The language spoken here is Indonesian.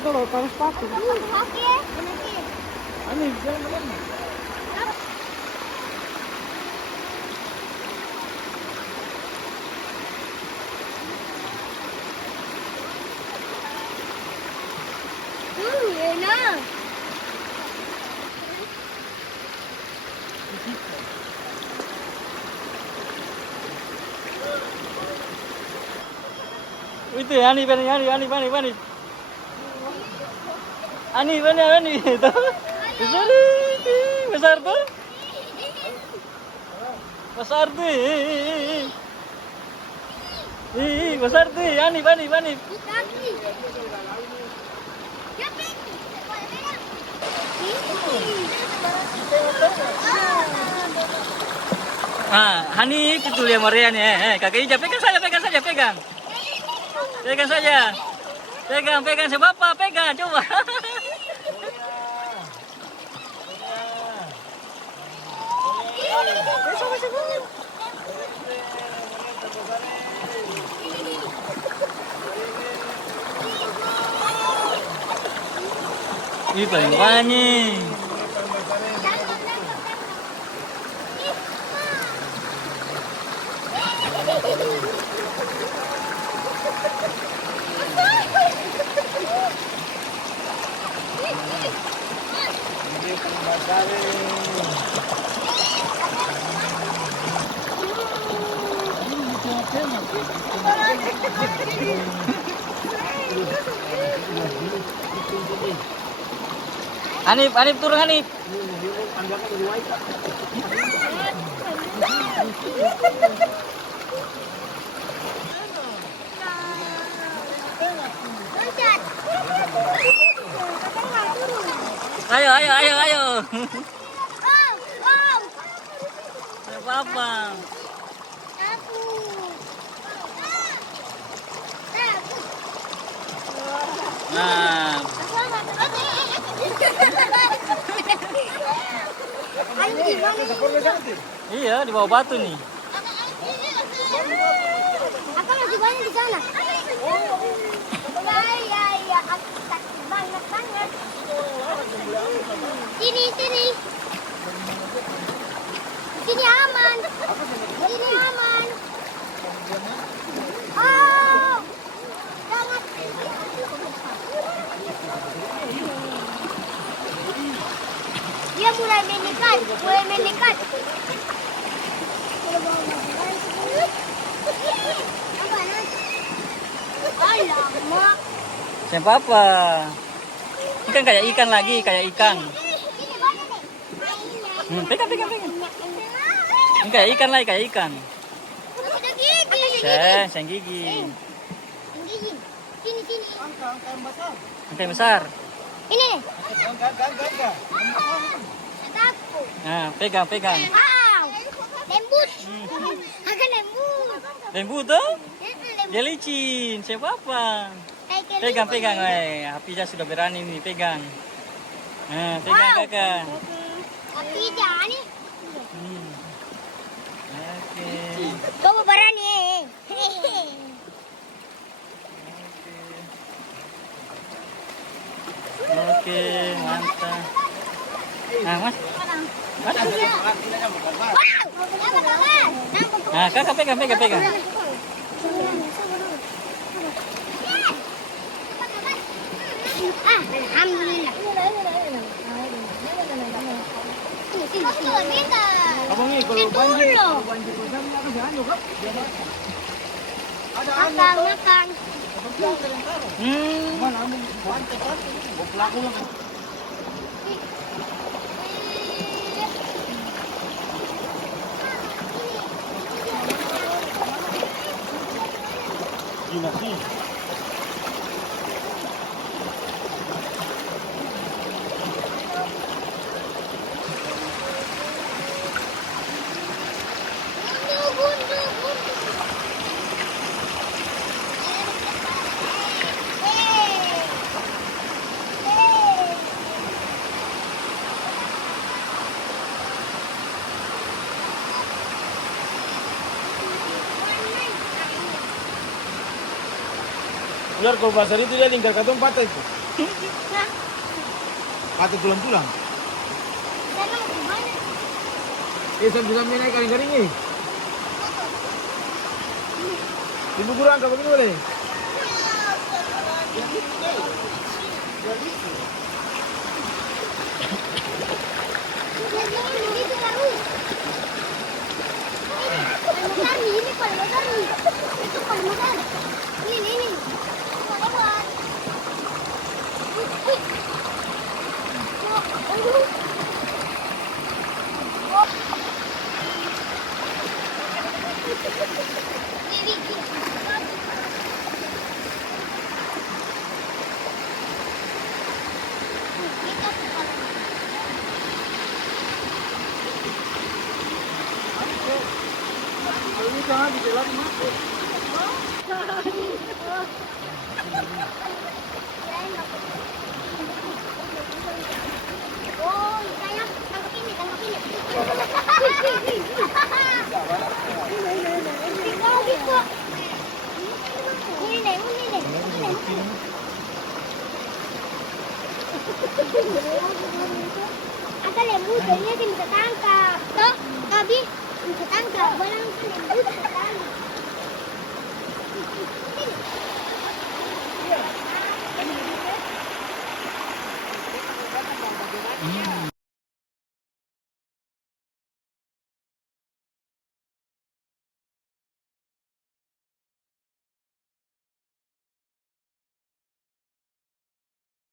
Dulu, taruh sepatu. Oke. Ani, jalan-jalan. Enak. Itu ya, Ani, Ani, Ani, Ani, Ani, Ani. Ani, Ani, Ani. Besar ini, besar tuh. Besar tuh. Ih, besar tuh. Ani, Ani, Ani. Kaki. Ah, Hani itu dia Marian ya. Kakak Ija, pegang saja, pegang saja, pegang. Pegang saja. Pegang, pegang siapa? Pegang, coba. Ih, paling banyak. Hanif, Hanif turun Hanif. Ayo, ayo, ayo, ayo. Apa-apa. Nah, iya di bawah batu nih. Apa lagi banyak di sana? Iya, iya, aku sakit banget banget. Sini, sini. Sini aman. Sini aman. Oh, jangan. Dia mulai mendekat, mulai mendekat. Alamak. Siapa apa? Ini kan kayak ikan lagi, kayak ikan. Pegang, pegang, pegang. Ini kayak ikan lagi, kayak ikan. Ada gigi. Sen gigi. Gigi. Sini, sini. Angka yang besar. Ini nih. Takut. Nah, pegang, pegang. Wow. Lembut. Agak lembut. Lembu tuh? Lembut. Dia licin. Siapa apa? Pegang, pegang. Hafizah sudah berani nih, pegang. Nah, pegang kakak. Tapi jangan nih. Oke. Kau berani. Oke, mantap. Nah, Mas. Mas. Nah, kakak pegang, pegang, pegang. Alhamdulillah. Abang ini kalau banjir makan, makan. Ular kalau basar itu dia lingkar katong patah itu. Nah, Patah tulang-tulang. sana mau kemana? Sambil-sambil naik garing-garing ini. Ibu guru angkat begini boleh? Itu terus. Ini paling besar nih. Itu paling besar. Ini. Lewat. Wih. Ini jangan dijelari masuk. Oh, saya tangkap ini. Lagi kok. Ini deh. Ada lembu, jadinya dia bisa tangkap. Toh, Kabi bisa tangkap. Barang lembu.